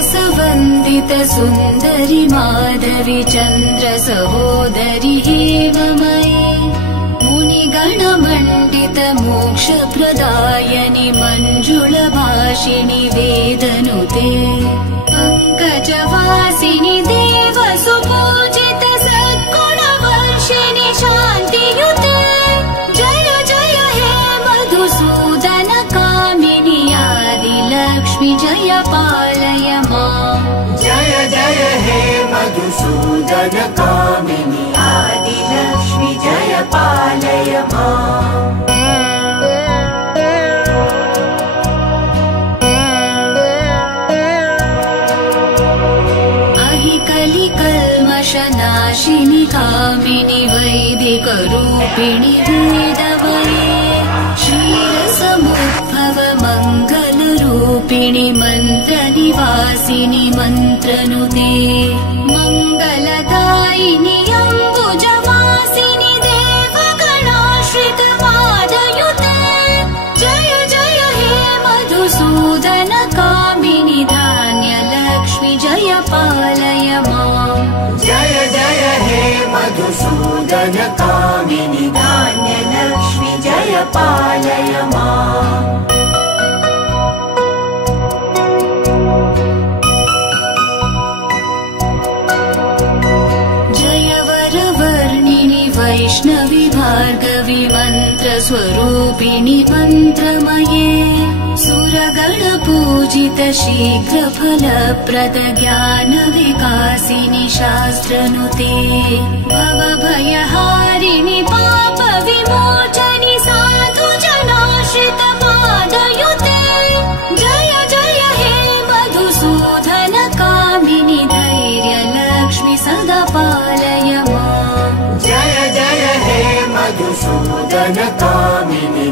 रसवन्दित सुन्दरि माधवी चन्द्र सहोदरि हेममयी मुनिगणमण्डित मोक्षप्रदायनि मञ्जुलभाषिणि वेदनुते पङ्कजवासिनि देवसुपूजित सद्गुणवर्षिणि शान्तियुते जय जय हे मधुसूदन कामिनि आदिलक्ष्मि जय पालय माम् जय जय हे मधुसूदन कामिनि आदिलक्ष्मि जय पालय माम् कलिकल्मषनाशिनि कामिनि वैदिकरूपिणि वेदवये क्षीरसमुद्भव मङ्गलरूपिणि मन्त्रनिवासिनि मन्त्रनुते मङ्गलदायिनि अम्बुजवासिनि देवगणाश्रित पादयुते जय जय हे मधुसूदन कामिनि धान्यलक्ष्मि जय पालय माम् जय जय हे मधुसूदन कामिनि धान्यलक्ष्मि जय पालय माम् जय वरवर्णिनि वैष्णवि भार्गवि मन्त्रस्वरूपिणि मन्त्रमये सुरगणपूजित शीघ्रफलप्रद ज्ञानविकासिनि शास्त्रनुते भवभयहारिणि पापविमोचनि साधुजनाश्रित पादयुते जय जय हे मधुसूदन कामिनि धैर्यलक्ष्मि सदा पालय माम् जय जय हे मधुसूदन कामिनि